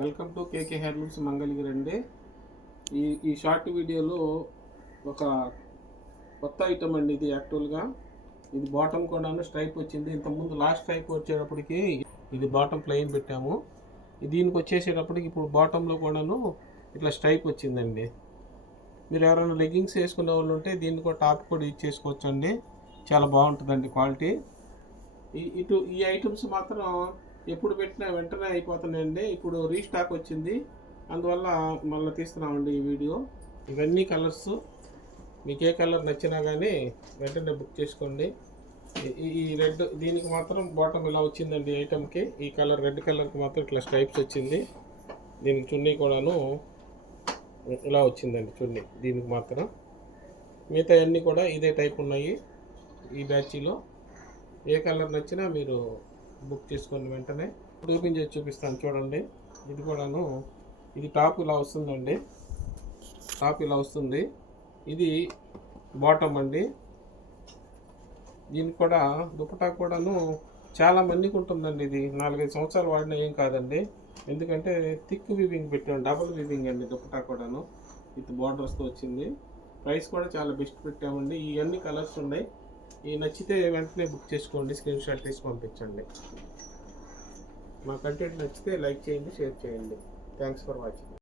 Welcome to KK handlooms Mangalagiri అండి. ఈ short వీడియోలో ఒక కొత్త ఐటమ్ అండి. ఇది యాక్చువల్గా ఇది బాటమ్ కూడాను స్ట్రైప్ వచ్చింది. ఇంతకుముందు లాస్ట్ స్ట్రైప్ వచ్చేటప్పటికి ఇది బాటమ్ ప్లెయిన్ పెట్టాము. దీనికి వచ్చేసేటప్పటికి ఇప్పుడు బాటంలో కూడాను ఇట్లా స్ట్రైప్ వచ్చిందండి. మీరు ఎవరైనా లెగ్గింగ్స్ వేసుకునే వాళ్ళు ఉంటే దీన్ని కూడా టాప్ కూడా ఇచ్చేసుకోవచ్చు అండి. చాలా బాగుంటుందండి క్వాలిటీ. ఈ ఐటమ్స్ మాత్రం ఎప్పుడు పెట్టినా వెంటనే అయిపోతున్నాయండి. ఇప్పుడు రీస్టాక్ వచ్చింది, అందువల్ల మళ్ళీ తీస్తున్నామండి ఈ వీడియో. ఇవన్నీ కలర్స్ మీకు ఏ కలర్ నచ్చినా కానీ వెంటనే బుక్ చేసుకోండి. ఈ రెడ్ దీనికి మాత్రం బాటమ్ ఇలా వచ్చిందండి. ఐటమ్కి ఈ కలర్ రెడ్ కలర్కి మాత్రం ఇట్లా స్ట్రైప్స్ వచ్చింది. దీనికి చున్నీ కూడాను ఇలా వచ్చిందండి చున్నీ దీనికి మాత్రం. మిగతా అన్నీ కూడా ఇదే టైప్ ఉన్నాయి. ఈ బ్యాచ్లో ఏ కలర్ నచ్చినా మీరు బుక్ చేసుకోండి వెంటనే. ఓపెన్ చేసి చూపిస్తాను చూడండి. ఇది కూడాను ఇది టాప్ ఇలా వస్తుందండి. టాప్ ఇలా వస్తుంది. ఇది బాటమ్ అండి. దీనికి కూడా దుపట్టా కూడాను చాలా మందికి ఉంటుందండి. ఇది 4-5 సంవత్సరాలు వాడినా ఏం కాదండి. ఎందుకంటే థిక్ వీవింగ్ పెట్టాము, డబుల్ వీవింగ్ అండి. దుపట్టా కూడాను విత్ బార్డర్స్తో వచ్చింది. ప్రైస్ కూడా చాలా బెస్ట్ పెట్టామండి. ఇవన్నీ కలర్స్ ఉన్నాయి. ఈ నచ్చితే వెంటనే బుక్ చేసుకోండి, స్క్రీన్ షాట్ తీసి పంపించండి. మా కంటెంట్ నచ్చితే లైక్ చేయండి, షేర్ చేయండి. Thanks for watching.